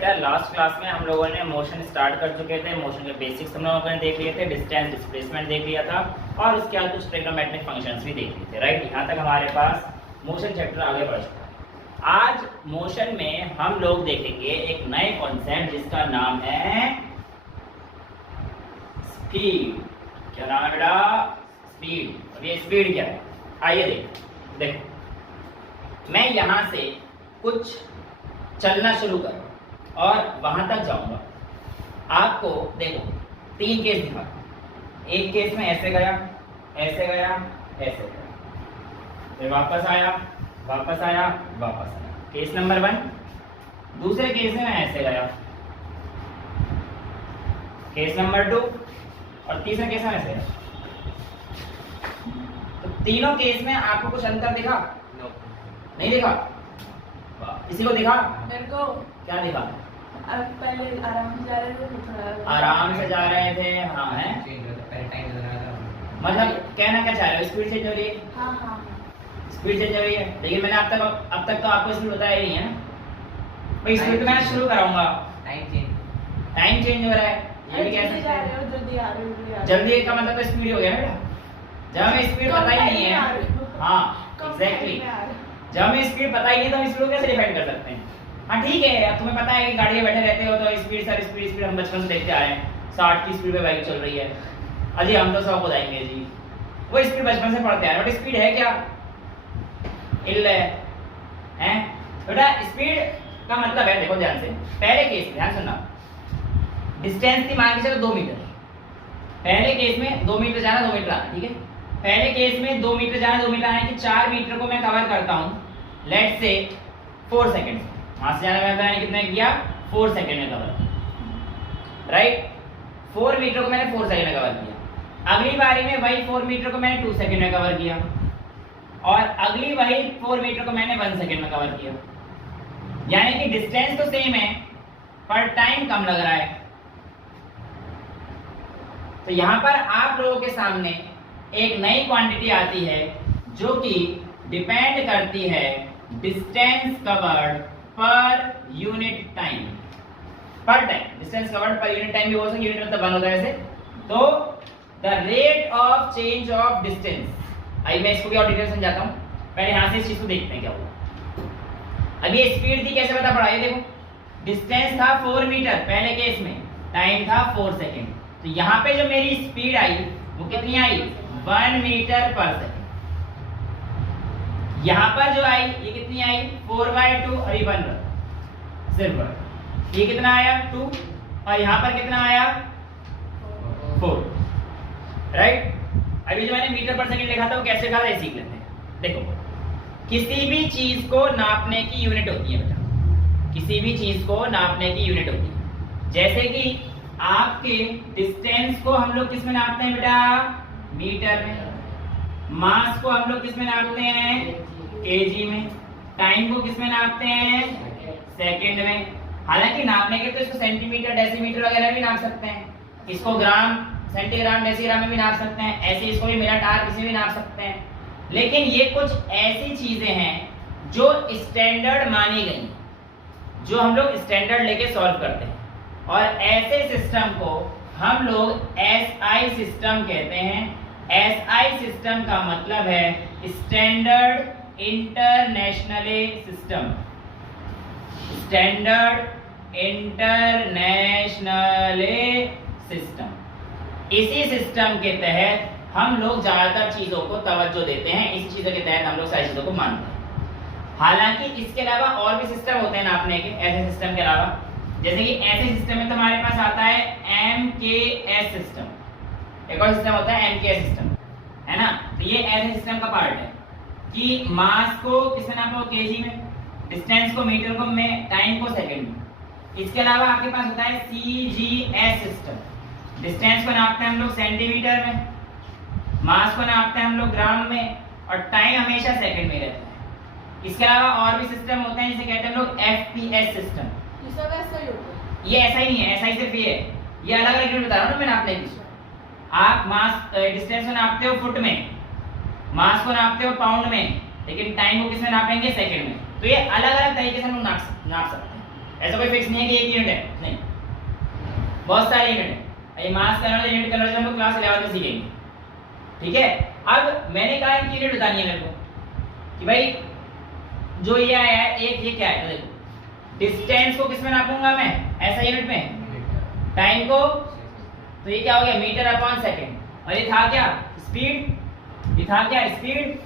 बेटा last class में हम लोगों ने मोशन स्टार्ट कर चुके थे। मोशन के बेसिक्स हम लोगों ने देख लिए थे, डिस्टेंस डिस्प्लेसमेंट देख लिया था और उसके बाद कुछ ट्रिग्नोमेट्रिक फंक्शंस भी देख लिए थे। राइट, यहाँ तक हमारे पास मोशन चैप्टर आगे बढ़ चुका है। आज मोशन में हम लोग देखेंगे एक नए कॉन्सेप्ट जिसका नाम है स्पीड। क्या नाम है बेटा? स्पीड। अब ये स्पीड क्या है, आइए देखो। मैं यहाँ से कुछ चलना शुरू करूँ और वहां तक जाऊंगा। आपको देखो 3 केस दिखा। एक केस में ऐसे गया, ऐसे गया, ऐसे गया, फिर वापस आया, वापस आया, वापस आया। Case number 1। दूसरे केस में मैं ऐसे गया, केस नंबर 2, और तीसरे केस में ऐसे गया। तो तीनों केस में आपको कुछ अंतर दिखा? नहीं दिखा? किसी को दिखा? मेरे को क्या दिखा? अब पहले आराम से जा रहे थे, थोड़ा आराम से जा रहे थे। हाँ है, मतलब कहना क्या चाह रहे हो? स्पीड चेंज हो रही है। हाँ हाँ स्पीड चेंज हो रही है, लेकिन मैंने अब तक तो आपको स्पीड बताया ही नहीं है ना भाई। स्पीड तो मैं शुरू कराऊंगा। टाइम चेंज हो रहा है, ये भी कह जल्दी जा सकते रहे हो, जल्दी आ रहे हो, जल्दी आ हैं। रहे हो। जल्दी का मतलब तो स्पीड हो गया बेटा। जब हमें स्पीड पता ही नहीं है, हाँ एग्जैक्टली, जब हमें स्पीड पता ही नहीं तो हम स्पीड को कैसे डिफाइन कर सकते हैं? हाँ ठीक है, अब तुम्हें पता है कि गाड़ी में बैठे रहते हो तो स्पीड सर स्पीड हम बचपन से देखते आ रहे हैं। 60 की स्पीड पे बाइक चल रही है, अजी हम तो 100 को जाएंगे जी। वो स्पीड बचपन से पढ़ते आ रहे हैं। बट स्पीड है क्या? हिल है बेटा। स्पीड का मतलब है, देखो ध्यान से, पहले केस ध्यान सुनना, डिस्टेंस थी मान के चलो 2 मीटर। पहले केस में 2 मीटर जाना 2 मीटर आना, ठीक है। पहले केस में 2 मीटर जाना 2 मीटर आना कि 4 मीटर को मैं कवर करता हूं लेट्स से 4 सेकंड। वहां से जाने में कितने किया? 4 सेकंड में कवर किया। राइट, 4 मीटर को मैंने 4 सेकंड में कवर किया। अगली बारी में वही 4 मीटर को मैंने 2 सेकंड में कवर किया और अगली वही 4 मीटर को मैंने 1 सेकंड में कवर किया। यानी कि डिस्टेंस तो सेम है पर टाइम कम लग रहा है। तो यहां पर आप लोगों के सामने एक नई क्वांटिटी आती है जो कि डिपेंड करती है distance covered per unit time. पर time distance covered per unit time भी बोल सकते, यूनिट मतलब 1 होता है ऐसे। तो the rate of change of distance, आइए मैं इसको भी और डिटेल समझाता हूं। पहले यहां से इस चीज को देखते हैं क्या हुआ। अब ये स्पीड थी, कैसे पता पड़ा? ये देखो, डिस्टेंस था 4 मीटर पहले केस में, टाइम था 4 सेकंड। तो यहां पे जो मेरी स्पीड आई वो कितनी आई? 1 मीटर पर सेकंड। यहां पर जो आई ये कितनी आई? 4/2। अभी बन रहा सिर्फ ये कितना आया? 2। और यहां पर कितना आया? 4। राइट। अभी जो मैंने मीटर पर सेकंड लिखा था वो कैसे लिखा था ये सीख लेते हैं। देखो, किसी भी चीज को नापने की यूनिट होती है बेटा, किसी भी चीज को नापने की यूनिट होती है। जैसे कि आपके डिस्टेंस को हम लोग किस में नापते हैं बेटा? मीटर में। मास को हम लोग किस में नापते हैं? केजी में। टाइम को किस में नापते हैं? सेकंड में। हालांकि नापने के तो इसको सेंटीमीटर डेसीमीटर वगैरह भी नाप सकते हैं, इसको ग्राम सेंटीग्राम डेसीग्राम में भी नाप सकते हैं, ऐसे इसको भी मिनट आर किसी भी नाप सकते हैं। लेकिन ये कुछ ऐसी चीजें हैं जो स्टैंडर्ड मानी गई, जो हम लोग स्टैंडर्ड लेके सॉल्व करते हैं। और ऐसे सिस्टम को हम लोग एसआई सिस्टम कहते हैं। एसआई सिस्टम का मतलब है standard international system. Standard international system. इसी सिस्टम के तहत हम लोग ज्यादातर चीजों को तवज्जो देते हैं, इस चीजों के तहत हम लोग सारी चीजों को मानते हैं। हालांकि इसके अलावा और भी सिस्टम होते हैं नापने के, ऐसे सिस्टम के अलावा। जैसे कि ऐसे सिस्टम में तो हमारे पास आता है एमकेएस सिस्टम। एक और सिस्टम होता है एमकेएस सिस्टम, है ना। तो ये ऐसे सिस्टम का पार्ट है कि मास को किसमें नापो? केजी में। डिस्टेंस को मीटर को में, टाइम को सेकंड में। इसके अलावा आपके पास होता है सीजीएस सिस्टम। डिस्टेंस को नापते हैं हम लोग सेंटीमीटर में, मास को नापते हैं हम लोग ग्राम में, और टाइम हमेशा सेकंड में रहता है। इसके अलावा और भी सिस्टम होते हैं जिसे कहते हैं हम लोग एफपीएस सिस्टम। ये सब ऐसा ही होता है? ये ऐसा ही नहीं है, ऐसा ही सिर्फ ये है, ये अलग अलग यूनिट बता रहा हूं ना मैं नापने की। आप मास डिस्टेंस को नापते हो फुट में, मास को नापते हो पाउंड में, लेकिन टाइम को किसमें नापेंगे? सेकंड में। तो ये अलग अलग तरीके से हम लोग नाप सकते हैं। ऐसा कोई फिक्स नहीं है कि एक यूनिट है, नहीं, बहुत सारे यूनिट है। ये मास कन्वर्जन, यूनिट कन्वर्जन हम लोग क्लास 11 में सीखेंगे, ठीक है। अब मैंनी कहा इनकी यूनिट बतानी है मेरे को कि भाई जो ये आया है एक, ये क्या है, तो देखो डिस्टेंस को किस में नापूंगा मैं, ऐसा यूनिट में, टाइम को, तो ये क्या हो गया मीटर अपॉन सेकंड, और ये था क्या स्पीड, ये था क्या स्पीड,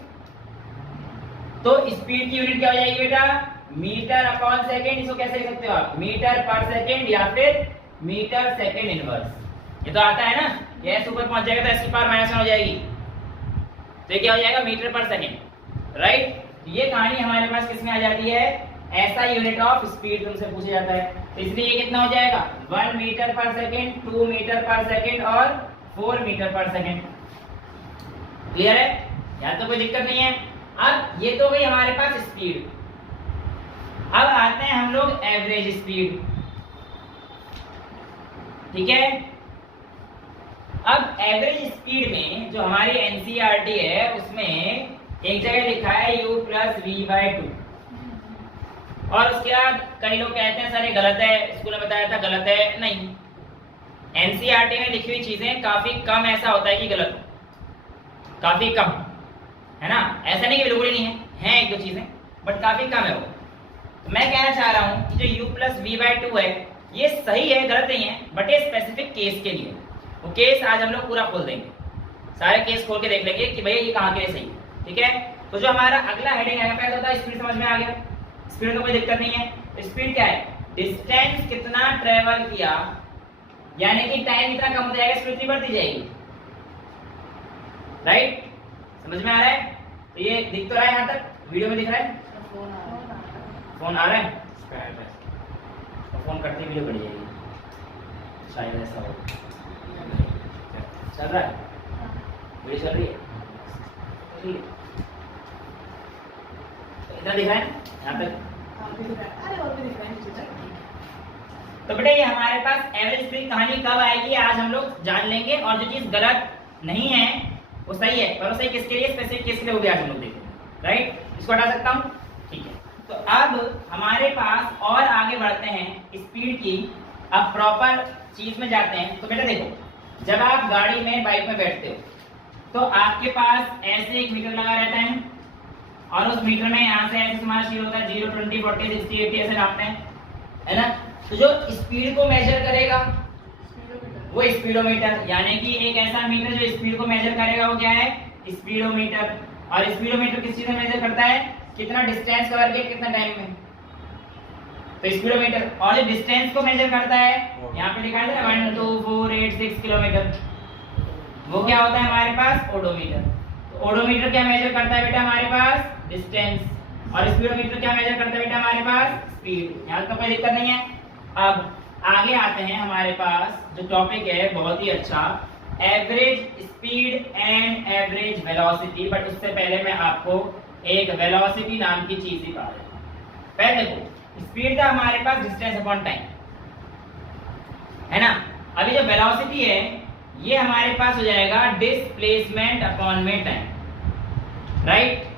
तो स्पीड की यूनिट क्या हो जाएगी बेटा मीटर अपॉन सेकंड। इसको कैसे लिख सकते हो आप, मीटर पर सेकंड या फिर मीटर सेकंड इनवर्स, ये तो आता है ना, ये ऊपर पहुंच जाएगा तो इसकी पावर -1 हो जाएगी, तो ये क्या हो जाएगा मीटर पर सेकंड, राइट। ये कहानी हमारे पास किसमें आ जाती है, ऐसा यूनिट ऑफ स्पीड तुमसे पूछा जाता है, तो इसलिए ये कितना हो जाएगा 1 मीटर पर सेकंड, 2 मीटर पर सेकंड और 4 मीटर पर सेकंड। क्लियर है, यहाँ तो कोई दिक्कत नहीं है। अब ये तो गई हमारे पास स्पीड, अब आते हैं हम लोग एवरेज स्पीड, ठीक है। अब एवरेज स्पीड में जो हमारी एनसीईआरटी है उसमें एक जगह लिखा है u + v/2, और उसके बाद कई लोग कहते हैं सर ये गलत है, स्कूल में बताया था गलत है, नहीं, एनसीईआरटी में लिखी हुई चीजें काफी कम ऐसा होता है कि गलत हो, काफी कम है ना, ऐसा नहीं कि बिल्कुल ही नहीं है एक दो चीजें, बट काफी कम है वो। तो मैं कहना चाह रहा हूं कि जो u + v/2 है ये सही है, गलत नहीं है, बट ये स्पेसिफिक केस के लिए, वो केस आज हम लोग पूरा खोल देंगे, सारे केस खोल के देख लेंगे कि भैया ये कहाँ के लिए सही है, ठीक है। तो जो हमारा अगला हेडिंग है पहले होता है स्पीड, समझ में आ गया, स्पीड में कोई दिक्कत नहीं है। स्पीड क्या है, डिस्टेंस कितना ट्रेवल किया, यानी कि टाइम इतना कम हो जाएगा, स्पीड बढ़ती जाएगी, राइट, समझ में आ रहा है। तो ये दिख तो रहा है, यहाँ तक वीडियो में दिख रहा है, फोन आ रहा है, फोन करते वीडियो बढ़ जाएगी, शायद ऐसा हो, चल रहा है, वीडियो चल रही है, ठीक है, इतना दिख रहा है यहाँ तक, तो बेटा ये हमारे पास एवरेज स्पीड कहानी कब आएगी आज हम लोग जान लेंगे, और जो चीज गलत नहीं है वो सही है, पर वो सही किसके लिए, स्पेसिफिक केस के लिए, वो भी आज हम लोग देखेंगे, राइट। इसको हटा सकता हूँ, ठीक है। तो अब हमारे पास और आगे बढ़ते हैं स्पीड की, अब प्रॉपर चीज में जाते हैं। तो बेटा देखो, जब आप गाड़ी में बाइक में बैठते हो तो आपके पास ऐसे एक मीटर लगा रहता है, और उस मीटर में यहाँ से ऐसे तुम्हारा शीट होता है 0, 20, 40, 60, 80 ऐसे नापते हैं, है ना। तो जो स्पीड को मेजर करेगा वो स्पीडोमीटर, यानी कि एक ऐसा मीटर जो स्पीड को मेजर करेगा वो क्या है स्पीडोमीटर। और स्पीडोमीटर किस चीज में मेजर करता है, कितना डिस्टेंस कवर किया कितना टाइम में, तो स्पीडोमीटर। और जो डिस्टेंस को मेजर करता है यहाँ पे लिखा है 1, 2, 4, 8, 6 किलोमीटर, वो क्या होता है हमारे पास ओडोमीटर। तो ओडोमीटर क्या मेजर करता है बेटा हमारे पास डिस्टेंस, और स्पीडोमीटर क्या मेजर करता है बेटा हमारे पास स्पीड। यहाँ तो कोई दिक्कत नहीं है। अब आगे आते हैं, हमारे पास जो टॉपिक है बहुत ही अच्छा, average speed and average velocity. But उससे पहले मैं आपको एक वेलोसिटी नाम की चीज सिखा रहा हूं। पहले देखो, स्पीड का हमारे पास डिस्टेंस अपॉन टाइम है ना। अभी जो वेलोसिटी है ये हमारे पास हो जाएगा डिस्प्लेसमेंट अपॉन में टाइम, राइट।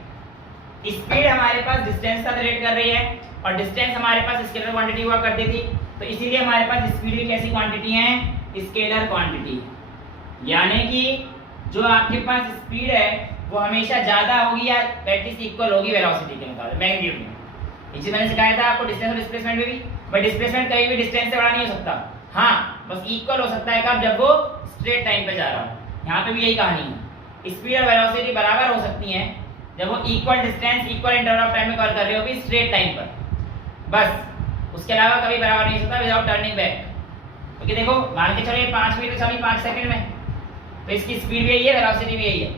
स्पीड हमारे पास डिस्टेंस का रिलेट कर रही है, और डिस्टेंस हमारे पास स्केलर क्वांटिटी हुआ करती थी, तो इसीलिए हमारे पास स्पीड की कैसी क्वांटिटी है, स्केलर क्वांटिटी। यानी कि जो आपके पास स्पीड है वो हमेशा ज्यादा होगी या एटलीस्ट इक्वल होगी वेलोसिटी के मुकाबले, मैग्नीट्यूड में। इसी मैंने सिखाया था आपको डिस्टेंस और डिस्प्लेसमेंट में भी, बट डिस्प्लेसमेंट कहीं भी डिस्टेंस से बड़ा नहीं हो सकता। हाँ, बस इक्वल हो सकता है कब, जब वो स्ट्रेट टाइम पे जा रहा हो। यहाँ पे भी यही कहानी है, स्पीड और वेलोसिटी बराबर हो सकती हैं जब वो equal distance equal interval of time में कवर कर रहे हो भी स्ट्रेट टाइम पर, बस। उसके अलावा कभी बराबर नहीं हो सकता विदाउट टर्निंग बैक। क्योंकि देखो मान के चलो ये 5 मीटर चली 5 सेकंड में, तो इसकी स्पीड भी यही है, वेलोसिटी भी यही है।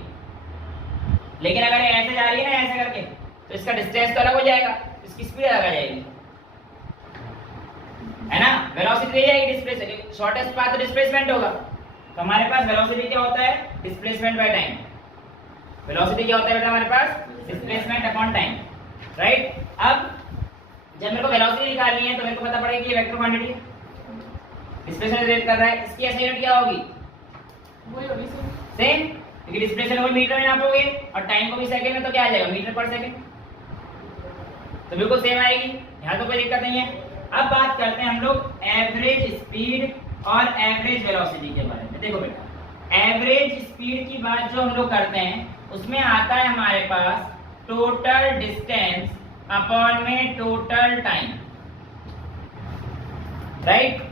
लेकिन अगर ये ऐसे जा रही है ना ऐसे करके, तो इसका डिस्टेंस तो अलग हो जाएगा, इसकी स्पीड अलग आ जाएगी, है ना। वेलोसिटी रह जाएगी, डिस्प्लेसमेंट शॉर्टेस्ट पाथ तो डिस्प्लेसमेंट होगा। तो हमारे पास वेलोसिटी क्या होता है, डिस्प्लेसमेंट बाय टाइम। वेलोसिटी क्या होता है बेटा हमारे पास, डिस्प्लेसमेंट अपॉन टाइम, राइट। अब जब मेरे को वेलोसिटी निकालनी है तो मेरे को पता पड़ेगा कि ये वेक्टर क्वांटिटी डिस्प्लेसमेंट रिलेट कर रहा है, इसकी ऐसी यूनिट क्या होगी, वही होगी सेम, क्योंकि डिस्प्लेसमेंट को मीटर में नापोगे और टाइम को भी सेकंड में, तो क्या आ जाएगा मीटर पर सेकंड, तो बिल्कुल सेम आएगी। यहाँ तो कोई दिक्कत नहीं है। अब बात करते हैं हम लोग एवरेज स्पीड और एवरेज वेलोसिटी के बारे में। देखो बेटा, एवरेज स्पीड की बात जो हम लोग करते हैं उसमें आता है हमारे पास टोटल डिस्टेंस अपॉन में टोटल टाइम, राइट।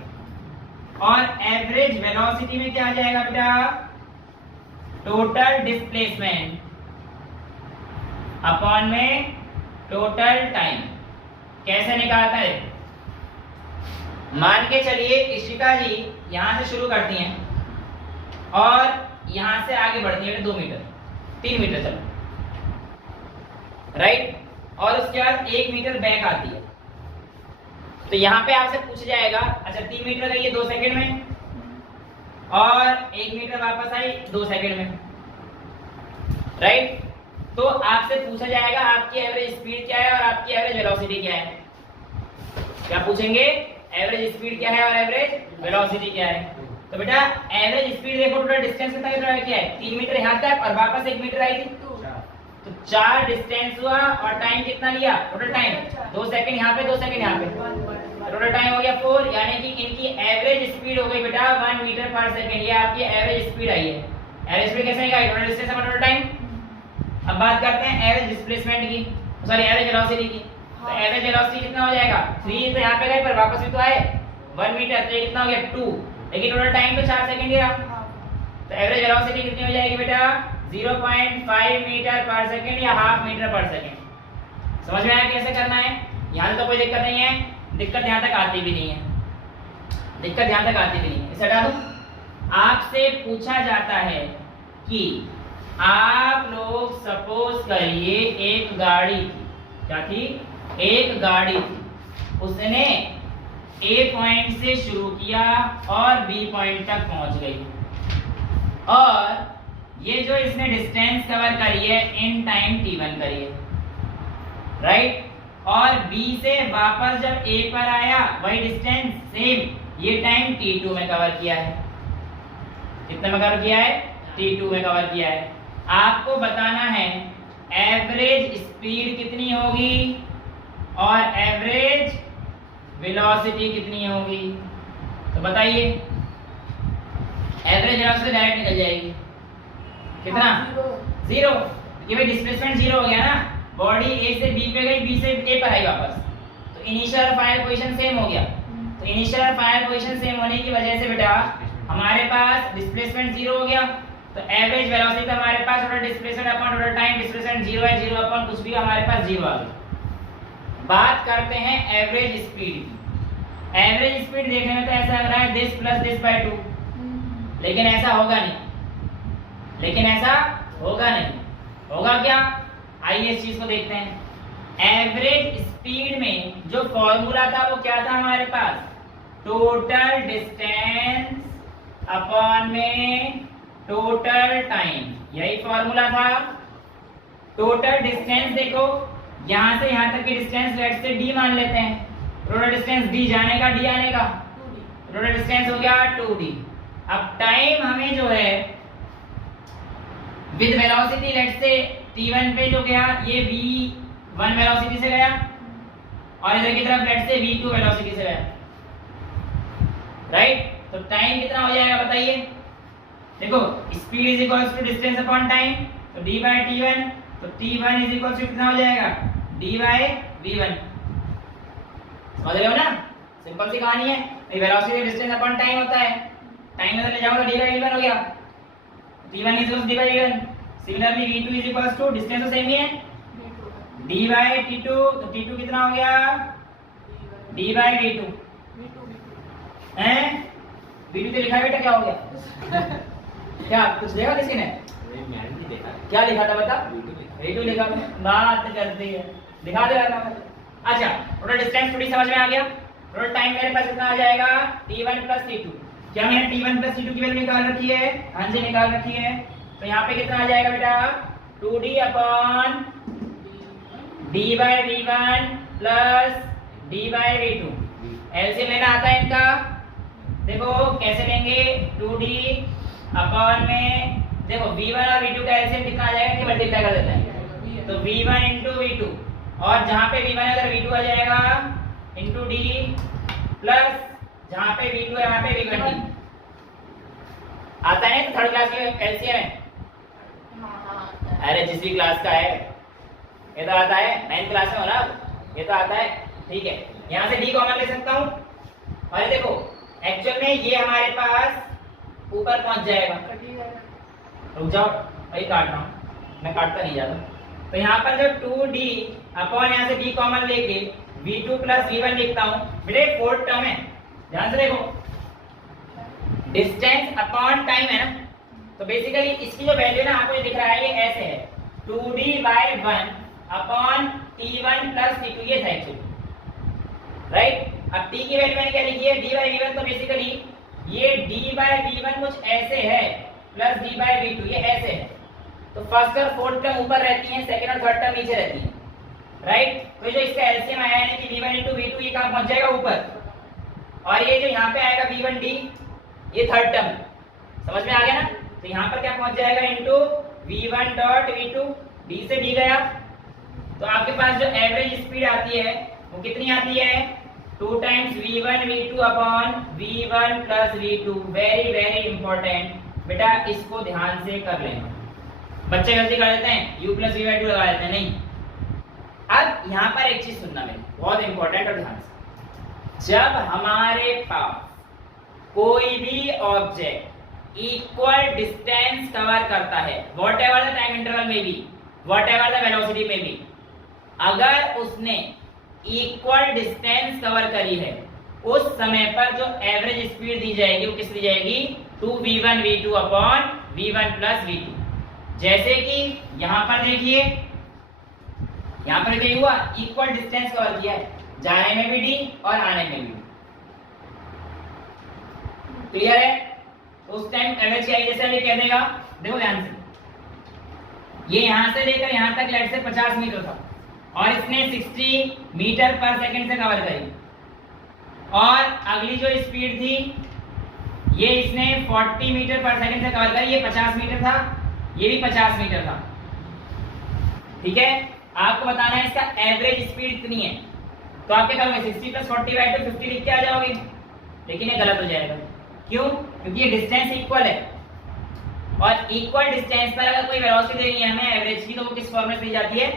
और एवरेज वेलोसिटी में क्या आ जाएगा बेटा, टोटल डिस्प्लेसमेंट अपॉन में टोटल टाइम। कैसे निकालता है, मान के चलिए इशिका जी यहां से शुरू करती हैं और यहां से आगे बढ़ती है 2 मीटर 3 मीटर चलो, राइट। और उसके बाद 1 मीटर बैक आती है, तो यहाँ पे आपसे पूछ जाएगा, अच्छा 3 मीटर गई है 2 सेकंड में और 1 मीटर वापस आई 2 सेकंड में, राइट। तो आपसे पूछा जाएगा आपकी एवरेज स्पीड क्या है और आपकी एवरेज वेलोसिटी क्या है। क्या पूछेंगे, एवरेज स्पीड क्या है और एवरेज वेलोसिटी क्या है। तो बेटा एवरेज स्पीड देखो, टोटल डिस्टेंस कितना क्या है 3 मीटर यहाँ तक और वापस 1 मीटर आई थी, तो 4 डिस्टेंस हुआ और टाइम कितना लिया, टोटल टाइम 2 सेकंड यहाँ पे 2 सेकंड यहाँ पे, टोटल टाइम हो गया 4, यानी कि इनकी एवरेज स्पीड हो गई बेटा 1 मीटर पर सेकंड। ये आपकी एवरेज स्पीड आई है। एवरेज स्पीड कैसे निकाली, total distance upon total time. अब बात करते हैं एवरेज डिस्प्लेसमेंट की, सॉरी एवरेज वेलोसिटी की। तो एवरेज वेलोसिटी कितना हो जाएगा, 3 तो यहाँ पे गए पर वापस भी तो आए 1 मीटर, तो ये कितना हो गया 2, लेकिन टोटल टाइम तो 4 सेकंड ही रहा। तो एवरेज वेलोसिटी कितनी हो जाएगी बेटा 0.5 मीटर पर सेकंड या हाफ मीटर पर सेकंड। समझ में आया कैसे करना है, यहाँ तो कोई दिक्कत नहीं है, दिक्कत यहाँ तक आती भी नहीं है, दिक्कत यहाँ तक आती भी नहीं है। इसे हटा दूं। आपसे पूछा जाता है कि आप लोग सपोज करिए एक गाड़ी थी, क्या थी, एक गाड़ी थी, उसने A पॉइंट से शुरू किया और B पॉइंट तक पहुंच गई, और ये जो इसने डिस्टेंस कवर करी है इन टाइम t1 करी है, राइट। और B से वापस जब A पर आया वही डिस्टेंस सेम ये टाइम t2 में कवर किया है। कितने में कवर किया है, t2 में कवर किया है। आपको बताना है एवरेज स्पीड कितनी होगी और एवरेज वेलोसिटी कितनी होगी। तो बताइए, एवरेज वेलोसिटी डायरेक्ट निकल जाएगी, कितना 0, ये भाई डिस्प्लेसमेंट 0 हो गया ना, बॉडी A से B पे गई, B से A पर आई वापस, तो इनिशियल और फाइनल पोजीशन सेम हो गया। तो इनिशियल और फाइनल पोजीशन सेम होने की वजह से बेटा हमारे पास डिस्प्लेसमेंट 0 हो गया, तो एवरेज वेलोसिटी हमारे पास total displacement upon total time, displacement 0 है, 0 अपॉन कुछ भी हमारे पास 0 आ गया। बात करते हैं एवरेज स्पीड की। एवरेज स्पीड देखने में तो ऐसा लग रहा है दिस प्लस दिस बाय 2, लेकिन ऐसा होगा नहीं, लेकिन ऐसा होगा नहीं। होगा क्या, आइए इस चीज को देखते हैं। एवरेज स्पीड में जो फॉर्मूला था वो क्या था हमारे पास, टोटल डिस्टेंस अपॉन में टोटल टाइम, यही फॉर्मूला था। टोटल डिस्टेंस देखो, यहां से यहां तक की डिस्टेंस लेट से d मान लेते हैं, टोटल डिस्टेंस d जाने का d आने का, टोटल डिस्टेंस हो गया 2d। अब टाइम हमें जो है विद वेलोसिटी लेट से t1 पे जो गया ये v1 वेलोसिटी से गया और इधर की तरफ लेट से v2 वेलोसिटी से गया, राइट। तो टाइम कितना हो जाएगा बताइए, देखो speed is equals to distance upon time, तो d बाय t1, तो t1 इज इक्वल्स टू कितना हो जाएगा d बाय v1। समझ रहे हो ना, सिंपल सी कहानी है। ये वेलोसिटी डिस्टेंस अपॉन टाइम होता है, टाइम में ले जाओ तो d बाय v1 हो गया, t1 is equals d by v1। Similarly v2 is equals to distance तो सेम ही है d बाय t2, तो t2 कितना हो गया d बाय v2 हैं, v2 तो लिखा बेटा क्या हो गया क्या कुछ देखा किसी ने, क्या लिखा था बता, v2 लिखा था, बात करती है दिखा दे रहा था। अच्छा टोटल डिस्टेंस थोड़ी समझ में आ गया। टोटल टाइम मेरे पास कितना आ जाएगा t1 plus t2। क्या मैंने t1 plus t2 की वैल्यू निकाल रखी है, हाँ जी निकाल रखी है। तो यहाँ पे कितना आ जाएगा बेटा 2d upon d by v1 plus d by v2। LCM लेना आता है इनका, देखो कैसे लेंगे, 2d अपॉन में देखो v1 और v2 का एलसीएम कितना आ जाएगा कि मल्टीप्लाई कर देते हैं, तो v1 into v2 और जहां पे v1 अगर v2 आ जाएगा into 2d प्लस जहां पे v2 है वहां पे v1d आता है तो थर्ड क्लास की एलसीएम है। हाँ अरे जिस भी क्लास का है ये तो आता है, 9th क्लास में हो ना, ये तो आता है। ठीक है, यहाँ से d कॉमन ले सकता हूँ और ये देखो एक्चुअल में ये हमारे पास ऊपर पहुंच जाएगा। रुक जाओ भाई, काट रहा हूँ मैं, काटता नहीं जाता। तो यहाँ पर जब 2d अपॉन यहाँ से d कॉमन लेके v2 प्लस v1 लिखता हूँ। बेटे फोर्थ टर्म है, ध्यान से देखो, डिस्टेंस अपॉन टाइम है ना, तो बेसिकली इसकी जो वैल्यू ना आपको ये दिख रहा है ये ऐसे है 2d/1 upon t1 plus t2, ये था एक्चुअली, राइट। अब t की वैल्यू मैंने क्या लिखी है d/v1, तो बेसिकली ये d/v1 कुछ ऐसे है प्लस d/v2 ये ऐसे है। तो फर्स्ट और फोर्थ टर्म ऊपर रहती हैं, सेकंड और थर्ड टर्म नीचे रहती हैं, राइट। तो जो इसका एलसीएम आया है कि v1 * v2 ये कहां पहुंच जाएगा ऊपर, और ये जो यहाँ पे आएगा v1d ये थर्ड टर्म, समझ में आ गया ना। तो यहाँ पर क्या पहुंच जाएगा इनटू v1.v2, d से d गया, तो आपके पास जो एवरेज स्पीड आती है वो कितनी आती है 2 times v1 v2 upon v1 plus v2। Very very important बेटा, इसको ध्यान से कर लेना। बच्चे गलती कर देते हैं u प्लस v/2 लगा देते हैं, नहीं। अब यहाँ पर एक चीज सुनना मेरी, बहुत इंपॉर्टेंट और ध्यान से। जब हमारे पास कोई भी ऑब्जेक्ट इक्वल डिस्टेंस कवर करता है, what ever the time interval में भी, वॉट एवर द वेलोसिटी में भी, अगर उसने इक्वल डिस्टेंस कवर करी है उस समय पर जो एवरेज स्पीड दी जाएगी वो किस दी जाएगी 2v1 v2 upon v1 plus v2। जैसे कि यहां पर देखिए, यहां पर क्या हुआ, इक्वल डिस्टेंस कवर किया है, जाने में भी d और आने में भी। क्लियर है। तो उस टाइम एवरेज क्या है, जैसे अभी कह देगा, देखो ध्यान से, ये यहां से लेकर यहां तक लेट से 50 मीटर था और इसने 60 मीटर पर सेकंड से कवर करी, और अगली जो स्पीड थी ये इसने 40 मीटर पर सेकंड से कवर करी, ये 50 मीटर था, ये भी 50 मीटर था। ठीक है, आपको बताना है इसका एवरेज स्पीड कितनी है। तो आप क्या करोगे 60 + 40/2 50 लिख के आ जाओगे, लेकिन ये गलत हो जाएगा। क्यों? क्योंकि ये डिस्टेंस इक्वल है, और इक्वल डिस्टेंस पर अगर कोई वेलोसिटी देनी है हमें एवरेज की, तो वो किस फॉर्म में दी जाती है,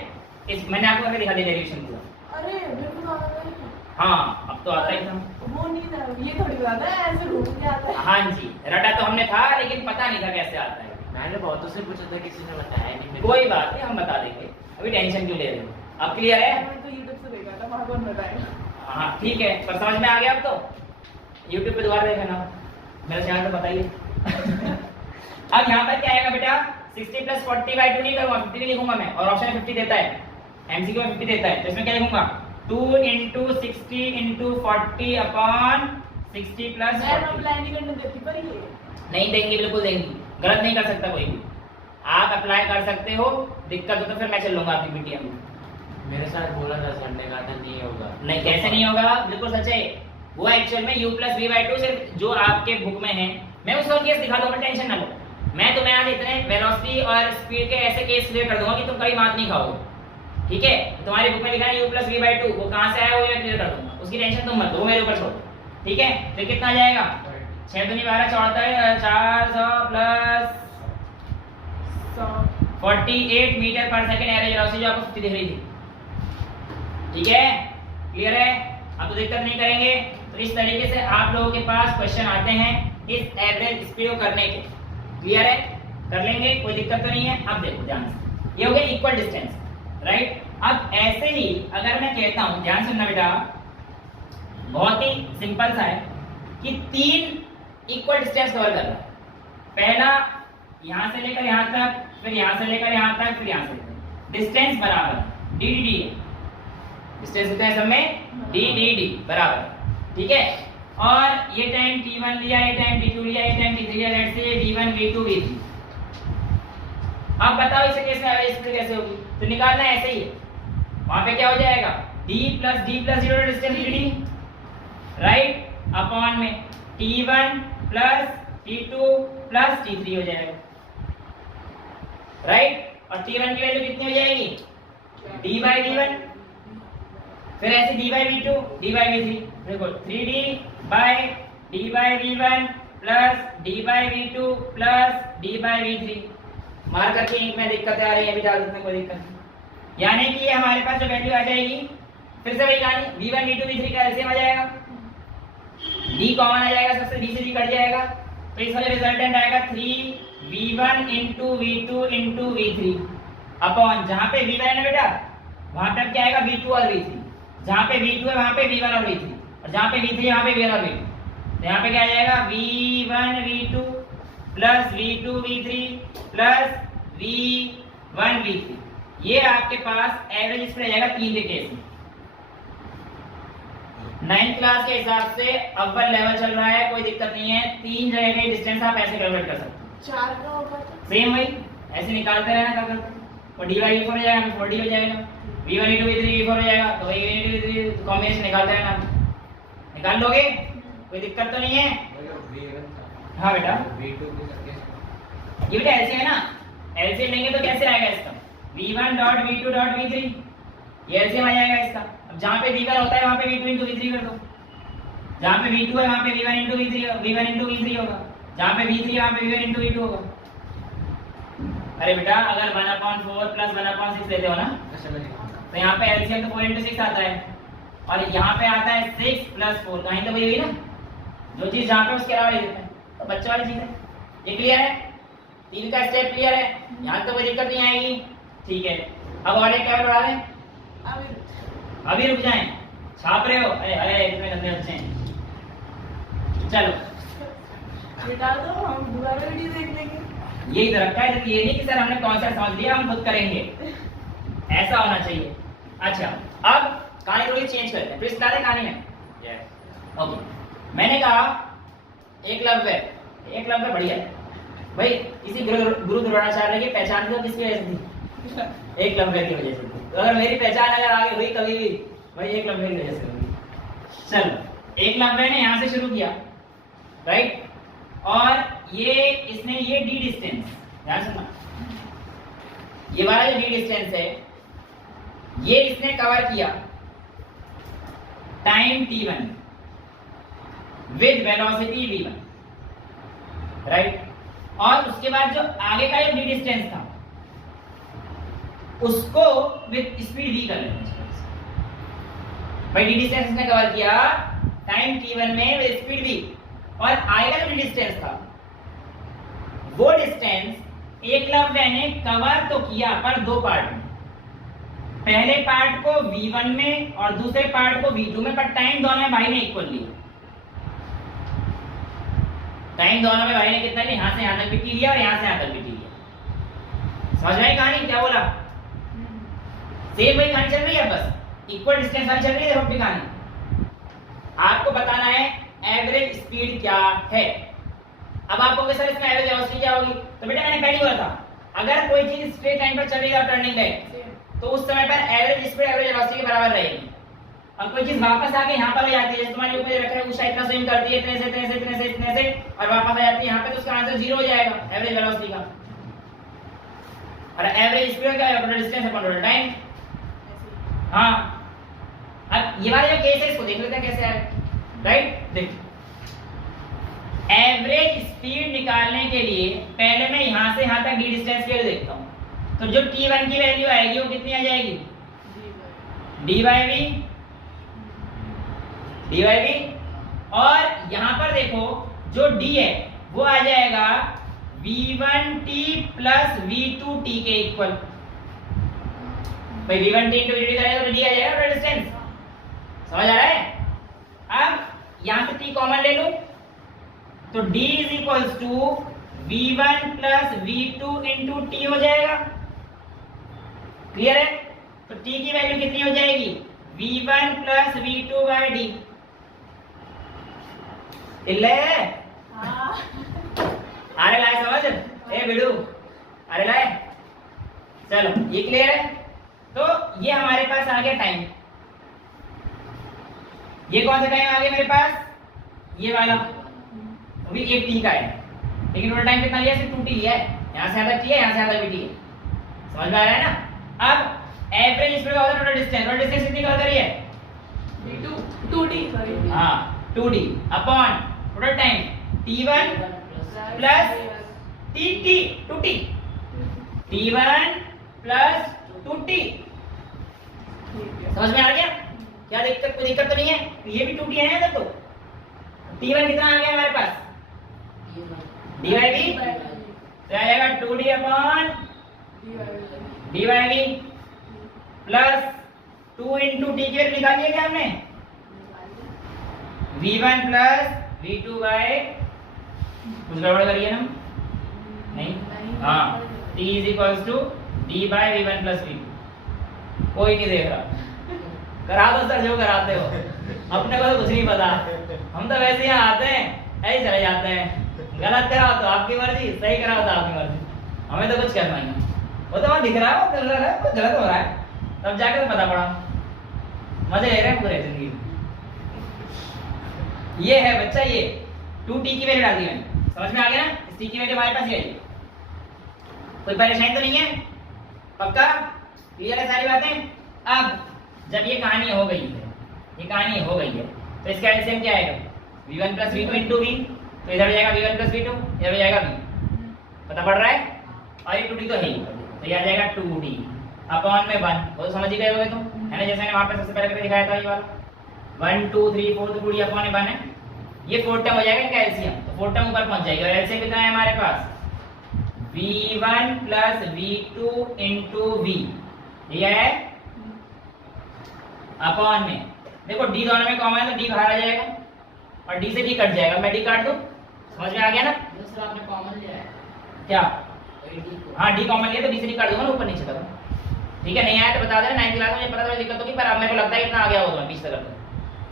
इस मैंने आपको दिखा दिया डेरिवेशन पूरा। अरे बिल्कुल आ रहा है। हाँ, अब तो आता ही था। वो नहीं था, ये थोड़ी बात है, ऐसे घूम के आता है। हाँ जी, रटा तो हमने था, लेकिन पता नहीं था कैसे आता है। मैंने बहुतों से पूछा था, किसी ने बताया नहीं। कोई बात नहीं, हम बता देंगे, अभी टेंशन क्यों ले रहे हो। अब क्लियर है? मैंने तो YouTube से देखा था, वहां कौन बताएगा। हाँ ठीक है, पर समझ में आ गया अब तो। YouTube पे दोबारा देखना, मेरा चैनल तो बताइए। अब यहाँ पर क्या आएगा बेटा, 60 + 40/2 नहीं करूंगा, 50 लिखूंगा मैं, और ऑप्शन 50 देता है, एमसीक्यू में 50 देता है, तो इसमें क्या लिखूंगा 2 * 60 * 40 अपॉन 60 + मैं 40। अप्लाई नहीं करने देती, पर ये नहीं देंगे, बिल्कुल देंगे, गलत नहीं कर सकता कोई भी। आप अप्लाई कर सकते हो, दिक्कत हो तो फिर मैं चल लूंगा आपकी पीटीएम में। मेरे साथ बोला था सर ने, कहा था नहीं होगा। नहीं, कैसे नहीं होगा, बिल्कुल सच है। वो एक्चुअल में u + v/2 सिर्फ जो आपके बुक में है, मैं उसका केस दिखा दूंगा, टेंशन ना लो। मैं तुम्हें आज इतने वेलोसिटी और स्पीड के ऐसे केस क्लियर कर दूंगा कि तुम कभी मात नहीं खाओगे। ठीक है, तुम्हारी बुक में लिखा है u + v/2, वो कहां से आया वो मैं क्लियर कर दूंगा, उसकी टेंशन तुम मत लो, मेरे ऊपर छोड़ो। ठीक है, फिर कितना आ जाएगा 6 × 2 = 12, 400 प्लस 48 मीटर पर सेकंड एवरेज वेलोसिटी जो आपको 50 दिख रही थी। ठीक है, क्लियर है। अब तो दिक्कत नहीं करेंगे। तो इस तरीके से आप लोगों के पास क्वेश्चन आते हैं इस एवरेज स्पीड को करने के। क्लियर है, कर लेंगे, कोई दिक्कत तो नहीं है। अब देखो ध्यान से, ये हो गया इक्वल डिस्टेंस, राइट। अब ऐसे ही अगर मैं कहता हूं, ध्यान सुनना बेटा, बहुत ही सिंपल सा है कि 3 इक्वल डिस्टेंस कवर करना है। पहला यहां से लेकर यहां तक, फिर यहां से लेकर यहां तक, फिर यहां से लेकर, डिस्टेंस बराबर dd है। डिस्टेंस कितना है सब में dd बराबर। ठीक है, और ये टाइम t1 लिया, ये टाइम t2 लिया, ये टाइम t3 लिया, let's say v1 v2 v3। अब बताओ इसे कैसे एवरेज स्पीड कैसे होगी, तो निकालना ऐसे ही है। वहां पे क्या हो जाएगा d + 0 distance dd, right, upon में t1 + t2 + t3 हो जाएगा, राइट। और t1 की वैल्यू कितनी हो जाएगी d/v1, फिर ऐसे d by v2 d by v3 देखो 3d by d by v1 plus d by v2 plus d by v3 मार करके इंक में दिक्कतें आ रही है, अभी डाल देते हैं, कोई दिक्कत नहीं। यानी कि ये हमारे पास जो वैल्यू आ जाएगी, फिर से वही कहानी, v1 v2 v3 का एलसीएम आ जाएगा, d कॉमन आ जाएगा, सबसे d से d कट जाएगा, तो इस वाले रिजल्टेंट आएगा 3v1 into v2 into v3 upon जहां पे v1 है ना बेटा, वहां पे क्या आएगा v2 और v3, जहां पे v2 है वहां पे v1 और v3, और जहां पे v3 है वहां पे v1 और v2, तो यहाँ पे क्या आ जाएगा v1 v2 plus v2 v3 plus v1 v3, ये आपके पास एवरेज इसमें आ जाएगा 3 के केस में। 9th क्लास के हिसाब से अव्वल लेवल चल रहा है, कोई दिक्कत नहीं है, 3 जगह के डिस्टेंस आप ऐसे कैलकुलेट कर सकते हो। 4 का होगा तो सेम वही ऐसे निकालते रहना, क्या करते और dy v4 हो जाएगा, 40 हो जाएगा, v1 into v3 v4 हो जाएगा, तो वही v1 into v3 कॉम्बिनेशन निकालते रहना, निकाल लोगे, कोई दिक्कत तो नहीं है। हाँ बेटा, ये बेटा एलसीएम है ना, एलसीएम लेंगे तो कैसे आएगा इसका, v1 dot v2 dot v3, ये एलसीएम आ जाएगा इसका। अब जहाँ पे v1 होता है वहाँ पे v2 into v3 कर दो, जहाँ पे v2 है वहाँ पे v1 into v3 होगा, जहाँ पे v3 है वहाँ पे v1 into v2 होगा। अरे बेटा अगर 1/4 प्लस 1/6 लेते हो ना, तो यहाँ पे एलसीएम तो 4 into 6 आता है, और यहाँ पे आता है 6 प्लस 4, कहीं तो वही हुई ना, जो चीज जहाँ पे उसके अलावा ही देते हैं, तो बच्चों वाली चीज है। ये क्लियर है, 3 का स्टेप क्लियर है, यहाँ तो कोई दिक्कत नहीं आएगी, ठीक है। अब और एक क्या बढ़ा दें, अभी रुक जाएं, छाप रहे हो, अरे अरे इतने गंदे बच्चे हैं, चलो बिठा दो, हम पूरा वीडियो देख लेंगे। यही तो रखा है, ये नहीं कि सर हमने कॉन्सेप्ट समझ लिया हम खुद करेंगे, ऐसा होना चाहिए। अच्छा अब कहानी थोड़ी चेंज करते हैं, फिर बता दें कहानी में। ओके, मैंने कहा एकलव्य बढ़िया है भाई, किसी गुरु द्रोणाचार्य की पहचान तो किसकी वजह से थी, एकलव्य की वजह से थी, तो अगर मेरी पहचान अगर आगे हुई कभी भी भाई एकलव्य की वजह से हुई। चलो एकलव्य ने यहाँ से शुरू किया, राइट, और ये इसने ये डी डिस्टेंस, ध्यान सुनना, ये वाला जो डी डिस्टेंस है ये इसने कवर किया time t1 with velocity v1, right, और उसके बाद जो आगे का जो डी डिस्टेंस था उसको विद स्पीड v कर लेना चाहिए। भाई डी डिस्टेंस इसने कवर किया टाइम t1 में विद स्पीड v, और आगे का जो डी डिस्टेंस था वो डिस्टेंस एकलव्य ने कवर तो किया पर 2 पार्ट में, पहले पार्ट को v1 में और दूसरे पार्ट को v2 में, पर टाइम दोनों में भाई ने इक्वल लिया, टाइम दोनों में भाई ने कितना लिया, यहां से यहां तक भी लिया और यहां से यहां तक भी लिया। समझ में आई कहानी, क्या बोला, सेम वही कहानी चल रही है, बस इक्वल डिस्टेंस वाली चल रही है। देखो कहानी आपको बताना है एवरेज स्पीड क्या है। अब आप कहोगे सर इसमें एवरेज वेलोसिटी क्या होगी, तो बेटा मैंने पहले बोला था अगर कोई चीज स्ट्रेट लाइन पर चल रही है टर्निंग बैक, तो उस समय पर एवरेज स्पीड एवरेज वेलोसिटी के बराबर रहेगी। अब कोई चीज वापस आके यहाँ पर हो जाती है, जैसे तुम्हारे ऊपर रख रहे हैं उषा इतना स्विम करती है इतने से इतने से इतने से इतने से और वापस आ जाती है यहाँ पे, तो उसका आंसर 0 हो जाएगा एवरेज वेलोसिटी का। और एवरेज स्पीड क्या है, total distance upon total time. हाँ अब ये वाला जो केस है इसको देख लेते हैं कैसे है, राइट। देखो एवरेज स्पीड निकालने के लिए पहले मैं यहां से यहां तक डी डिस्टेंस के लिए देखता हूं, तो जो t1 की वैल्यू आएगी वो कितनी आ जाएगी, dy v, और यहां पर देखो जो d है वो आ जाएगा v1t प्लस v2t के इक्वल। भाई v1t into v2t करेंगे तो d आ जाएगा डिस्टेंस, समझ आ रहा है। अब यहां से t कॉमन ले लो तो d is equals to v1 plus v2 into t हो जाएगा, क्लियर है। तो t की वैल्यू कितनी हो जाएगी, v1 plus v2 by d। इल्ले अरे लाए समझ, ए बिडू अरे लाए, चलो ये क्लियर है। तो ये हमारे पास आ गया टाइम, ये कौन सा टाइम आ गया मेरे पास, ये वाला भी 1 t का है, लेकिन टोटल टाइम कितना लिया, सिर्फ 2t लिया है, यहां से आधा t है यहां से आधा भी t है, समझ में आ रहा है ना। अब एवरेज स्पीड का होता है टोटल डिस्टेंस, टोटल डिस्टेंस कितनी कवर करी है 2D sorry हाँ 2D upon total time t1 plus tt 2t t1 plus 2t। समझ में आ गया? क्या दिक्कत, कोई दिक्कत तो नहीं है? ये भी 2t है ना इधर तो। t1 कितना आ गया हमारे पास? dy भी तो आ जाएगा 2d अपॉन dy भी प्लस 2 into t की वैल्यू निकाली है क्या हमने? v1 प्लस v2 बाय कुछ गड़बड़ करिए ना? नहीं हाँ t is equals to d by v1 plus v2। कोई नहीं देख रहा, करा दो सर जो कराते हो, अपने को तो कुछ नहीं पता, हम तो वैसे यहाँ आते हैं ऐसे चले जाते हैं, गलत कराओ तो आपकी मर्जी, सही कराओ तो आपकी मर्जी, हमें तो कुछ करना ही नहीं। वो तो वहाँ दिख रहा है वो गलत हो रहा है, तब जाकर तो पता पड़ा। मजे ले रहे हैं पूरे जिंदगी। ये है बच्चा, ये 2t की वैल्यू डाल दी मैंने, समझ में आ गया ना? इस t की वैल्यू हमारे पास ये है। कोई परेशानी तो नहीं है? पक्का क्लियर है सारी बातें? अब जब ये कहानी हो गई है, ये कहानी हो गई है, तो इसका एलसीएम क्या आएगा? v1 plus v2 into v, तो इधर जाएगा v1 प्लस v2, इधर जाएगा v, पता पड़ रहा है? और ये 2d तो है ही, तो ये आ जाएगा 2d अपॉन में 1, वो तो समझ ही गए होगे तुम, है ना? जैसे मैंने वहां पे सबसे पहले करके दिखाया था ये वाला 1 2 3 4, तो 2d अपॉन में 1 है। ये 4 टर्म हो जाएगा इनका एलसीएम, तो 4 टर्म ऊपर पहुंच जाएगा। और एलसीएम कितना है हमारे पास? v1 plus v2 into v, ये है अपॉन में, देखो d दोनों में कॉमन है तो d बाहर आ जाएगा और d से d कट जाएगा, मैं d काट दूं, समझ में आ गया ना? सर आपने कॉमन लिया है क्या? d को। हाँ d कॉमन लिया तो d से d काट दूंगा ना ऊपर नीचे करूँ, ठीक है? नहीं आया तो बता देना, 9th क्लास में मुझे पता था दिक्कत होगी, पर अब मेरे को लगता है इतना आ गया होगा बीच तक।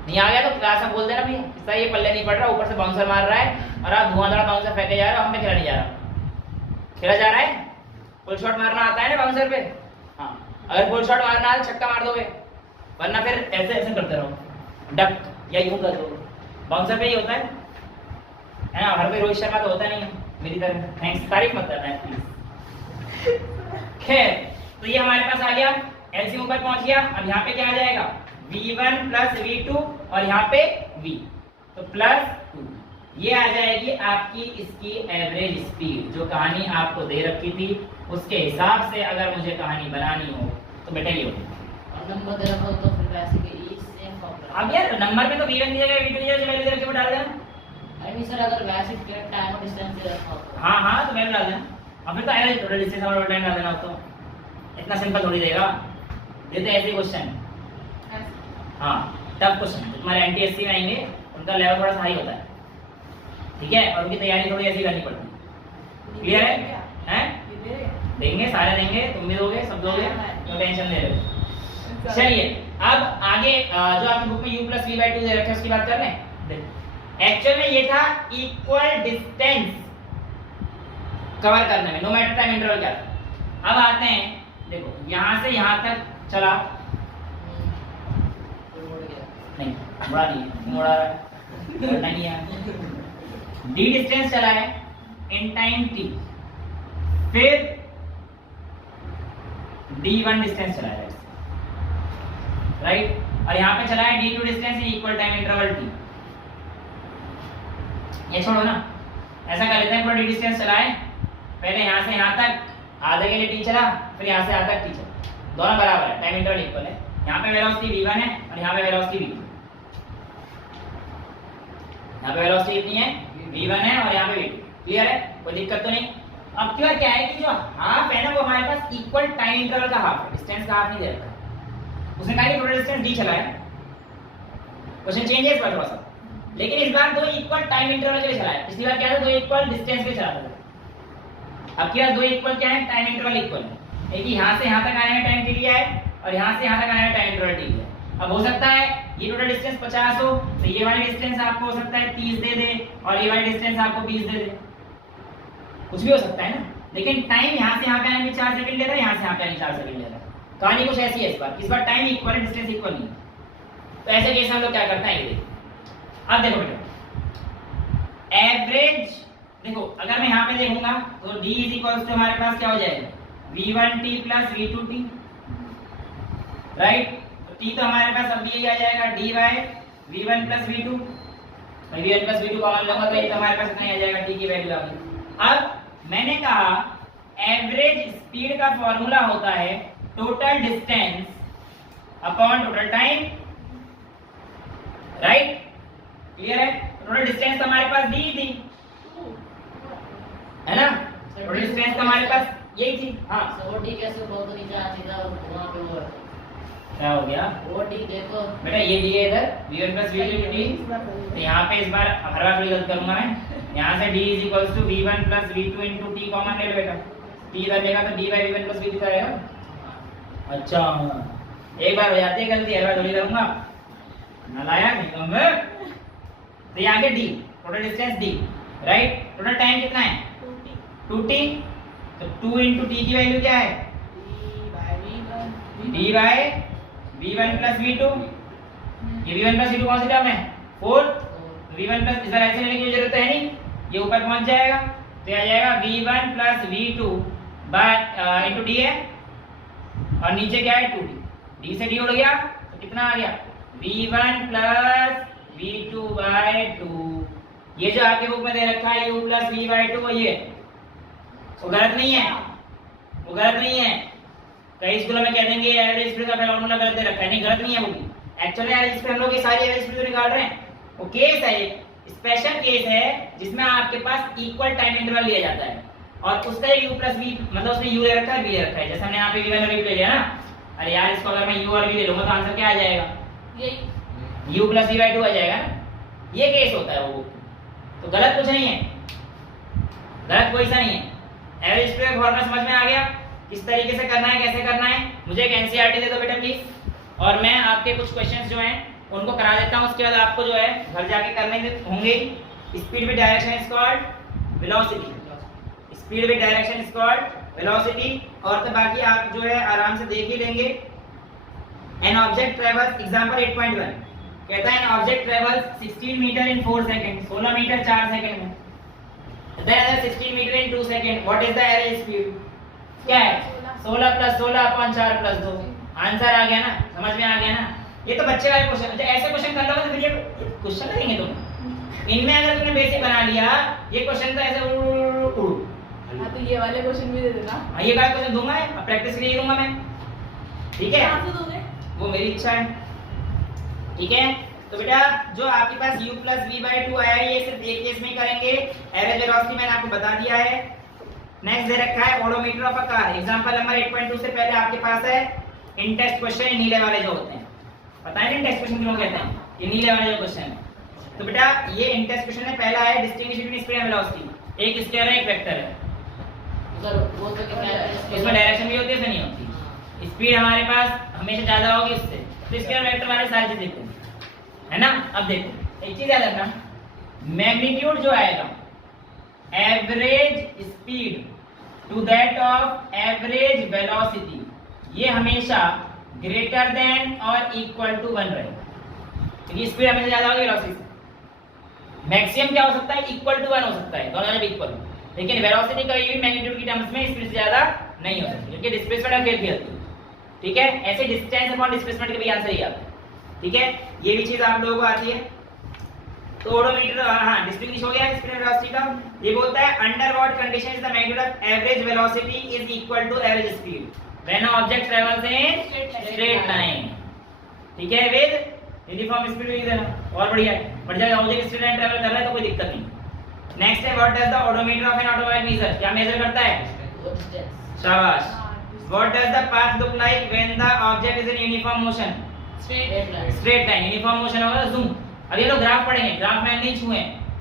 नहीं आ गया तो क्लास में बोल देना भैया इसका ये पल्ले नहीं पड़ रहा, ऊपर से बाउंसर मार रहा है और आप धुआंधार बाउंसर फेंके जा रहे हो, हम पे खेला नहीं जा रहा। खेला जा रहा है, फुल शॉट मारना आता है ना बाउंसर पे? हाँ, अगर फुल शॉट मारना है तो छक्का मार दोगे, वरना फिर ऐसे ऐसे करते रहो, डक या यूं कर दो, बाउंसर पे ही होता है ना? हर कोई रोहित शर्मा तो होता नहीं है मेरी तरह। थैंक्स, तारीफ मत करना है प्लीज। खैर, तो ये हमारे पास आ गया, एलसीएम ऊपर पहुंच गया। अब यहाँ पे क्या आ जाएगा? v1 प्लस v2 और यहाँ पे v, तो प्लस 2, ये आ जाएगी आपकी इसकी एवरेज स्पीड, जो कहानी आपको दे रखी थी उसके हिसाब से अगर मुझे कहानी बनानी हो तो बेटा ये होगी। और नंबर दे रखा हो तो फिर वैसे के ई सेम फॉर्मूला। अब यार नंबर में तो v1 दिया गया, v2 दिया गया, वैल्यू दे रखी वो डाल देना। आई मीन सर अगर वैसे टाइम और डिस्टेंस दे रखा हो तो। हाँ तो वैल्यू डाल देना, अब फिर तो एवरेज टोटल डिस्टेंस और टाइम डाल देना, तो इतना सिंपल थोड़ी देगा, देते ऐसे क्वेश्चन। हाँ टफ क्वेश्चन तुम्हारे एनटीएससी में आएंगे, उनका लेवल थोड़ा सा हाई होता है, ठीक है? और उनकी तैयारी थोड़ी ऐसी करनी पड़ती है। क्लियर है? हैं? देंगे, सारे देंगे, तुम भी दोगे, सब दोगे, क्यों टेंशन ले रहे हो? चलिए अब आगे जो आपकी बुक में u प्लस v बाई 2 दे रखे उसकी बात कर लें। एक्चुअल में ये था इक्वल डिस्टेंस कवर करने में, नो मैटर टाइम इंटरवल क्या था। अब आते हैं, देखो यहाँ से यहाँ तक चला, नहीं बड़ा नहीं मोड़ा रहा है, बढ़ना नहीं है। d डिस्टेंस चला है इन टाइम t, फिर d1 डिस्टेंस चला है, राइट? और यहाँ पे चला है d2 distance in equal time interval t। ये छोड़ो ना, ऐसा कर लेते हैं, पूरा d डिस्टेंस चला है, पहले यहाँ से यहाँ तक आधे के लिए t चला, फिर यहाँ से आधा तक t चला, दोनों बराबर है, टाइम इंटरवल इक्वल है। यहाँ पे वेलोसिटी v1 है और यहाँ पे वेलोसिटी v2, यहाँ पे वेलोसिटी कितनी है? v1 है और यहाँ पे v2। क्लियर है? कोई दिक्कत तो नहीं? अब क्या है कि जो हाफ है ना वो हमारे पास इक्वल टाइम इंटरवल का हाफ है, डिस्टेंस का हाफ नहीं दे रखा। उसने कहा कि टोटल डिस्टेंस d चला है, क्वेश्चन चेंज है इस बार थोड़ा सा, लेकिन इस बार 2 इक्वल टाइम इंटरवल के लिए चला है। पिछली बार क्या था? 2 इक्वल डिस्टेंस के लिए चला था। अब क्या 2 इक्वल क्या है? टाइम इंटरवल इक्वल है, एक यहाँ से यहाँ तक आने में टाइम t लिया है और यहाँ से यहाँ तक आने में टाइम इंटरवल t लिया है। अब हो सकता है ये टोटल डिस्टेंस 50 हो तो ये वाली डिस्टेंस आपको हो सकता है 30 दे दे और ये वाली डिस्टेंस आपको 20 दे दे, कुछ भी हो सकता है ना। लेकिन टाइम यहाँ से यहाँ पे आने में 4 सेकंड ले रहा है, यहाँ से यहाँ पे आने में 4 सेकंड ले रहा है। कहानी कुछ ऐसी है इस बार टाइम इक्वल है, डिस्टेंस इक्वल नहीं है। तो ऐसे केस में हम लोग क्या करते हैं, ये देखो। अब देखो बेटा, एवरेज देखो, अगर मैं यहाँ पे देखूंगा तो d इज इक्वल टू हमारे पास क्या हो जाएगा? v1t plus v2t, right? तो t तो हमारे पास अब ये आ जाएगा d by v1 plus v2, मैं v1 plus v2 कॉमन लूंगा तो ये हमारे पास इतना ही आ जाएगा, t की वैल्यू आ गई। अब मैंने कहा एवरेज स्पीड का फॉर्मूला होता है total distance upon total time, right? Clear है? टोटल डिस्टेंस हमारे पास दी थी, है ना? टोटल डिस्टेंस हमारे पास यही थी। हाँ, वो टी कैसे बहुत नीचे आ सीधा वहां पे वो क्या हो गया वो टी देखो बेटा, ये दिए इधर v1 plus v2 t, तो यहाँ पे इस बार हर बार थोड़ी गलत करूंगा मैं, यहाँ से d is equals to v1 plus v2 into t common ले लो बेटा, t इधर लेगा तो d by v1 plus v2 आएगा। अच्छा, एक बार हो जाती है गलती, हर बार थोड़ी करूंगा, ना लाया नहीं कहूंगा। तो यहाँ के d total distance d, right? Total time कितना है 2t, तो 2 into t की वैल्यू क्या है d by v1 plus v2, ये v1 plus v2 कौन सी टर्म है 4, v1 plus इधर ऐसे लेने की जरूरत है नहीं, ये ऊपर पहुंच जाएगा तो आ जाएगा v1 plus v2 bye into d है और नीचे क्या है 2d, d से d उड़ गया तो कितना आ गया v1 plus v2 by 2। ये जो आपके बुक में दे रखा है u plus v by 2 ये वो गलत नहीं है, वो गलत नहीं है। कई स्कूलों में कह देंगे एवरेज स्पीड का फॉर्मूला गलत दे रखा है, नहीं गलत नहीं है वो भी। एक्चुअली एवरेज स्पीड हम लोग ये सारी एवरेज स्पीड निकाल रहे हैं, वो केस है, एक स्पेशल केस है जिसमें आपके पास इक्वल टाइम इंटरवल लिया जाता है और उसका u plus v मतलब उसमें u ले रखा है v ले रखा है। जैसे हमने यहाँ पे v1 और v ले लिया ना, अरे यार इसको अगर मैं u और v ले लूंगा तो आंसर क्या आ जाएगा यही u plus v by 2 आ जाएगा ना, ये केस होता है वो। तो गलत कुछ नहीं है, गलत कोई सा नहीं है। एवरेज स्पीड का फॉर्मूला समझ में आ गया, किस तरीके से करना है, कैसे करना है। मुझे एक एनसीईआरटी दे दो बेटा प्लीज, और मैं आपके कुछ क्वेश्चंस जो हैं उनको करा देता हूं, उसके बाद आपको जो है घर जाके करने होंगे। Speed with direction is called velocity, speed with direction is called velocity. और तो बाकी आप जो है आराम से देख ही लेंगे। एन ऑब्जेक्ट ट्रेवल्स, एग्जांपल 8.1 कहता है an object travels 16 metre in 4 second, 16 metre 4 second में, then other 16 metre in 2 second, what is the average speed? क्या है 16 plus 16 upon 4 plus 2। आंसर आ गया ना, समझ में आ गया ना। ये तो बच्चे वाले क्वेश्चन, अच्छा ऐसे क्वेश्चन कर लोगे तो फिर ये क्वेश्चन करेंगे तुम। इनमें अगर तुमने बेसिक बना लिया, ये क्वेश्चन तो ऐसे हाँ तो ये वाले क्वेश्चन भी दे देना। हाँ ये वाले क्वेश्चन दूंगा, अब प्रैक्टिस के लिए दूंगा मैं, ठीक है? कहाँ से दोगे? वो मेरी इच्छा है, ठीक है? तो बेटा जो आपके पास u plus v by 2 आया है, ये सिर्फ एक केस में ही करेंगे। एवरेज वेलोसिटी मैंने आपको बता दिया है। नेक्स्ट दे रखा है odometer of a car, example number 8.2 से पहले आपके पास है इन टेस्ट क्वेश्चन, नीले वाले जो होते हैं, पता है इन टेस्ट क्वेश्चन क्यों कहते हैं, ये नीले वाले जो क्वेश्चन है। तो बेटा ये इन टेस्ट क्वेश्चन में पहला है distinguish between speed and velocity, एक स्केलर है एक वेक्टर है, सर वो तो क्या है इसमें डायरेक्शन भी होती है, नहीं होती। स्पीड हमारे पास हमेशा ज्यादा होगी इससे, तो स्केलर वेक्टर वाले सारी चीजें देखो, है ना। अब देखो एक चीज याद रखना, मैग्नीट्यूड जो आएगा average speed to that of average velocity, ये हमेशा ग्रेटर देन और इक्वल टू 1 रहेगा, क्योंकि स्पीड हमेशा ज्यादा होगी वेलोसिटी से। मैक्सिमम क्या हो सकता है इक्वल टू 1 हो सकता है, दोनों जब इक्वल, लेकिन वेलोसिटी कभी भी मैग्नीट्यूड की टर्म्स में स्पीड से ज्यादा नहीं हो सकती, क्योंकि डिस्प्लेसमेंट अकेले खेलती है, ठीक है? ऐसे डिस्टेंस अपॉन डिस्प्लेसमेंट के भी आंसर ही आता है, ठीक है? ये भी चीज आप लोगों को आती है। तो ओडोमीटर, हाँ डिस्टिंग्विश हो गया स्पीड एंड वेलोसिटी का। ये बोलता है under what conditions the magnitude of average velocity is equal to average speed when object travels in straight line, ठीक है? विद यूनिफॉर्म स्पीड लिख देना, और बढ़िया है, बढ़ जाएगा। ऑब्जेक्ट स्ट्रेट लाइन ट्रैवल कर रहा है तो कोई दिक्कत नहीं। नेक्स्ट है what does the odometer of an automobile measure, क्या मेजर करता है? शाबाश। What does the path look like when the object is in uniform motion? Straight line. Uniform motion होगा तो जूम। अब ये लोग ग्राफ पढ़ेंगे, ग्राफ में नहीं छुए,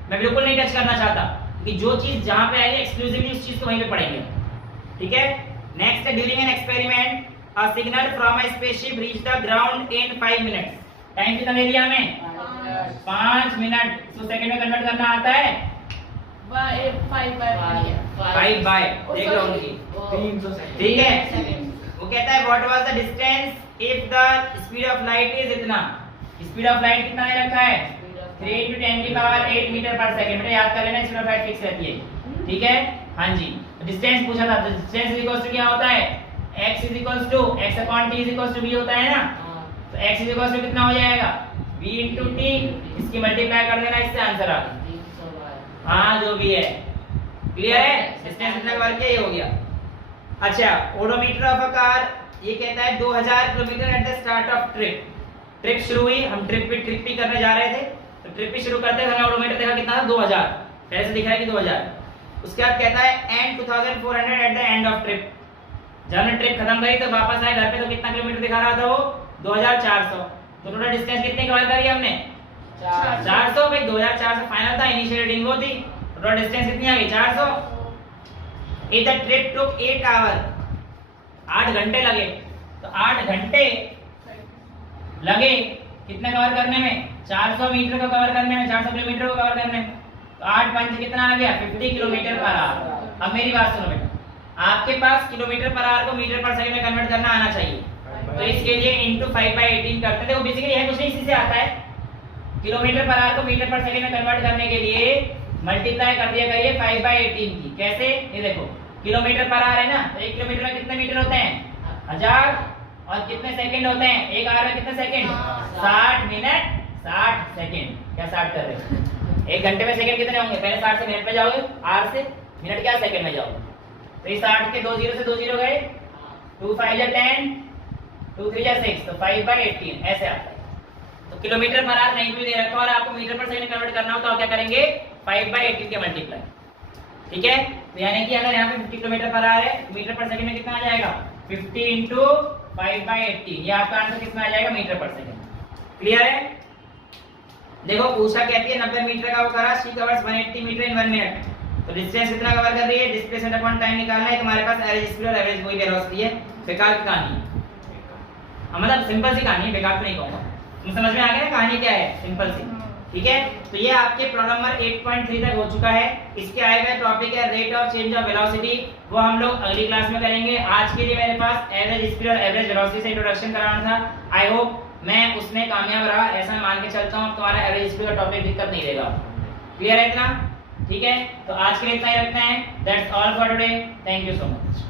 मैं बिल्कुल नहीं टच करना चाहता, कि जो चीज जहां पे आएगी एक्सक्लूसिवली उस चीज को वहीं पे पढ़ेंगे, ठीक है? नेक्स्ट है during an experiment a signal from a spaceship reach the ground in 5 minutes. Time कितना ले लिया हमें? 5 मिनट। इसको सेकंड में कन्वर्ट करना आता है? 5 बाय देख लो उनकी, 300 सेकंड, ठीक है? वो कहता है what was the distance if the speed of light is इतना। स्पीड ऑफ लाइट कितना दे रखा है? 3 × 10⁸ मीटर पर सेकंड। बेटा याद कर लेना, स्पीड ऑफ लाइट फिक्स रहती है, ठीक है? हाँ जी। डिस्टेंस पूछा था, तो डिस्टेंस इज इक्वल टू क्या होता है? x is equal to x upon t is equal to v होता है ना। तो x इज इक्वल टू कितना हो जाएगा? v इंटू टी, इसकी मल्टीप्लाई कर देना, इससे आंसर आ गया। 300 हाँ जो भी है, क्लियर है, डिस्टेंस कितना कवर किया, ये हो गया। अच्छा, ओडोमीटर ऑफ अ कार, ये कहता है 2000 kilometre at the start of trip. Trip शुरू हुई, हम ट्रिप भी करने जा रहे थे, तो ट्रिप भी शुरू करते हमने ओडोमीटर देखा कितना था, 2000, पहले से दिख रहा है कि 2000। उसके बाद कहता है and 2400 at the end of trip. जब हमने ट्रिप खत्म करी तो वापस आए घर पे तो कितना किलोमीटर दिखा रहा था वो, 2400। तो टोटल डिस्टेंस कितनी कवर करी हमने, 400। भाई 2400 फाइनल था, इनिशियल रीडिंग वो थी, टोटल डिस्टेंस कितनी आ गई, 400। If the trip took 8 hour, 8 घंटे लगे, तो 8 घंटे लगे कितने कवर करने में, 400 मीटर को कवर करने में, 400 किलोमीटर को कवर करने में। तो 8 पंच कितना आ गया, 50 किलोमीटर पर आवर। अब मेरी बात सुनो बेटा, आपके पास किलोमीटर पर आवर को मीटर पर सेकंड में कन्वर्ट करना आना चाहिए, तो इसके लिए इनटू 5/18 करते थे। वो बेसिकली है कुछ नहीं, इसी से आता है। किलोमीटर पर आवर को मीटर पर सेकंड में कन्वर्ट करने के लिए मल्टीप्लाई कर दिया करिए 5/18 की। कैसे, ये देखो किलोमीटर पर आवर है ना, तो 1 किलोमीटर में कितने मीटर होते हैं, 1000, और कितने सेकंड होते हैं, 1 आवर में कितने सेकंड, 60 मिनट 60 सेकंड। क्या 60 कर रहे हो, 1 घंटे में सेकंड कितने होंगे, पहले 60 से मिनट में जाओगे, आवर से मिनट क्या सेकंड में जाओगे। तो ये 60 के 2 0 से 2 0 गए, 2 5 जा 10, 2 3 जा 6, तो 5/18 ऐसे आता है। तो किलोमीटर पर आवर नहीं भी दे रखा और आपको मीटर पर सेकंड कन्वर्ट करना हो तो आप क्या करेंगे, 5/18 के मल्टीप्लाई। ठीक है, तो यानी कि अगर यहाँ पे 50 किलोमीटर पर आवर है, मीटर पर सेकंड में कितना आ जाएगा, 50 इंटू 5/18, ये आपका आंसर कितना आ जाएगा, मीटर पर सेकंड। क्लियर है। देखो पूछा कहती है 90 मीटर का वो करा, she covers 180 metre in 1 minute. तो डिस्टेंस कितना कवर कर रही है, डिस्प्लेसमेंट अपॉन टाइम निकालना है। तुम्हारे पास एवरेज स्पीड और एवरेज वही वेलोसिटी है। बेकार की कहानी है, मतलब सिंपल सी कहानी है, बेकार तो नहीं कहूंगा। तुम समझ में आ गया ना कहानी क्या है, सिंपल सी। ठीक है, तो ये आपके प्रॉब्लम नंबर 8.3 तक हो चुका है। इसके आए हुए टॉपिक है rate of change of velocity, वो हम लोग अगली क्लास में करेंगे। आज के लिए मेरे पास एवरेज स्पीड और एवरेज वेलोसिटी से इंट्रोडक्शन कराना था। आई होप मैं उसमें कामयाब रहा, ऐसा मान के चलता हूँ। तुम्हारा एवरेज स्पीड का टॉपिक दिक्कत नहीं देगा। क्लियर है इतना, ठीक है। तो आज के लिए इतना ही रखते हैं। That's all for today, thank you so much.